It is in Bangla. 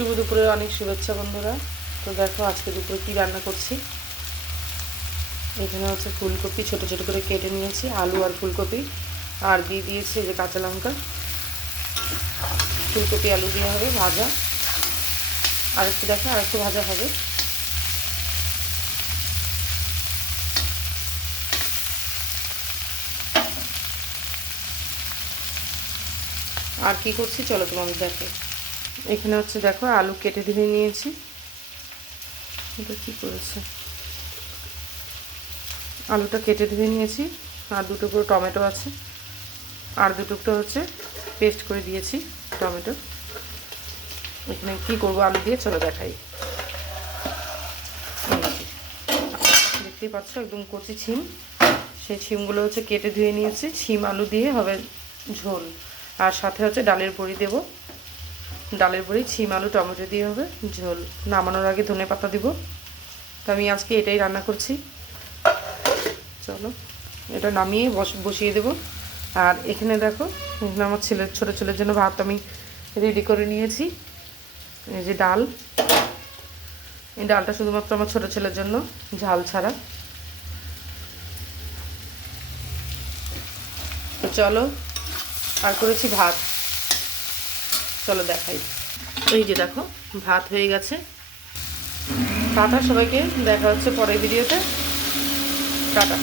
শুভ দুপুরে অনেক শুভেচ্ছা বন্ধুরা। তো দেখো আজকে দুপুরে কি রান্না করছি। এখানে হচ্ছে ফুলকপি ছোট ছোট করে কেটে নিয়েছি, আলু আর ফুলকপি, আর দিয়ে দিয়েছি যে কাঁচা লঙ্কা। ফুলকপি আলু দিয়ে হবে ভাজা, আর একটু দেখো আর একটু ভাজা হবে। আর কি করছি চলো তোমাদের দেখো। এখানে হচ্ছে দেখো আলু কেটে ধুয়ে নিয়েছি। এটা কি করেছে, আলুটা কেটে ধুয়ে নিয়েছি, আর দুটো করে টমেটো আছে, আর দুটো হচ্ছে পেস্ট করে দিয়েছি টমেটো। এখানে কি করব আলু দিয়ে চলো দেখাই। দেখতেই পাচ্ছ একদম কচি ছিম, সেই ছিমগুলো হচ্ছে কেটে ধুয়ে নিয়েছি। ছিম আলু দিয়ে হবে ঝোল, আর সাথে হচ্ছে ডালের বড়ি দেব। ডালের বড়ি ছিম আলু টমেটো দিয়ে হবে ঝোল। নামানোর আগে ধনেপাতা দিব। তো আমি আজকে এটাই রান্না করছি। চলো এটা নামিয়ে বসিয়ে দেব। আর এখানে দেখো, এখানে আমার ছোটো ছেলের জন্য ভাত আমি রেডি করে নিয়েছি। এই যে ডাল, এই ডালটা শুধুমাত্র আমার ছোটো ছেলের জন্য, ঝাল ছাড়া। তো চলো, আর করেছি ভাত, চলো দেখাই। এই যে দেখো ভাত হয়ে গেছে। টাটা সবাইকে, দেখা হচ্ছে পরের ভিডিওতে। টাটা।